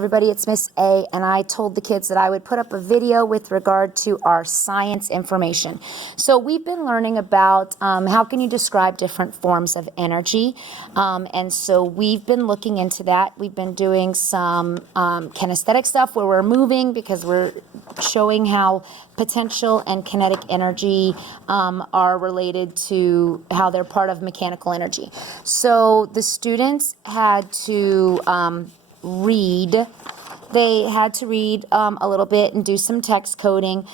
everybody, it's Miss A, and I told the kids that I would put up a video with regard to our science information. So we've been learning about how can you describe different forms of energy, and so we've been looking into that. We've been doing some kinesthetic stuff where we're moving because we're showing how potential and kinetic energy are related to how they're part of mechanical energy. So the students had to read. They had to read a little bit and do some text coding.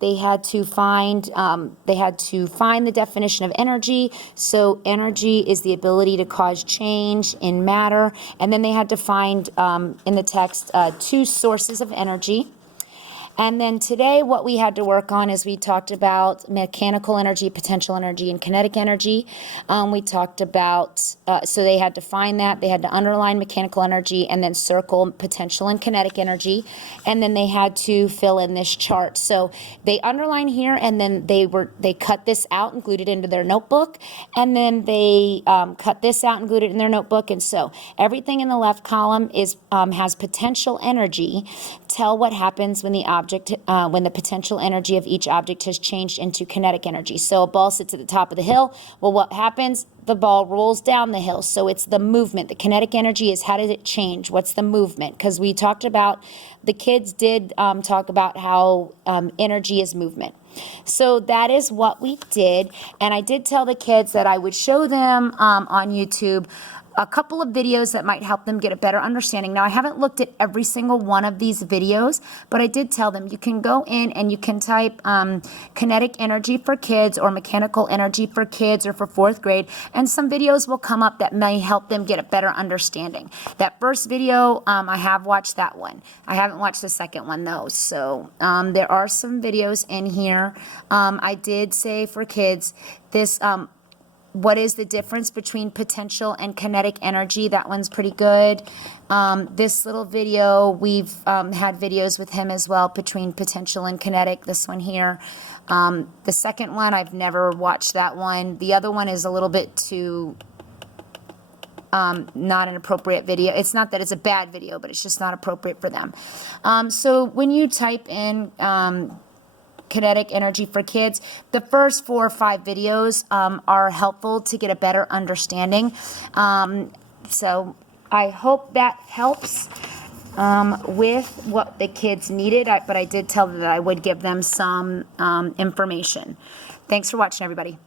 They had to find the definition of energy. So energy is the ability to cause change in matter. And then they had to find in the text 2 sources of energy. And then today what we had to work on is we talked about mechanical energy, potential energy, and kinetic energy. We talked about, so they had to find that. They had to underline mechanical energy and then circle potential and kinetic energy. And then they had to fill in this chart. So they underline here and then they cut this out and glued it into their notebook. And then they cut this out and glued it in their notebook. And so everything in the left column is has potential energy. Tell what happens when when the potential energy of each object has changed into kinetic energy. So a ball sits at the top of the hill. Well, what happens? The ball rolls down the hill. So it's the movement. The kinetic energy is how did it change? What's the movement? Because we talked about, the kids did talk about how energy is movement. So that is what we did. And I did tell the kids that I would show them on YouTube a couple of videos that might help them get a better understanding. Now, I haven't looked at every single one of these videos, but I did tell them you can go in and you can type kinetic energy for kids or mechanical energy for kids or for 4th grade, and some videos will come up that may help them get a better understanding. That first video, I have watched that one. I haven't watched the second one, though, so there are some videos in here. I did say for kids, this what is the difference between potential and kinetic energy? That one's pretty good. This little video, we've had videos with him as well between potential and kinetic, this one here. The second one, I've never watched that one. The other one is a little bit too not an appropriate video. It's not that it's a bad video, but it's just not appropriate for them. So when you type in kinetic energy for kids, the first 4 or 5 videos are helpful to get a better understanding. So I hope that helps with what the kids needed, but I did tell them that I would give them some information. Thanks for watching, everybody.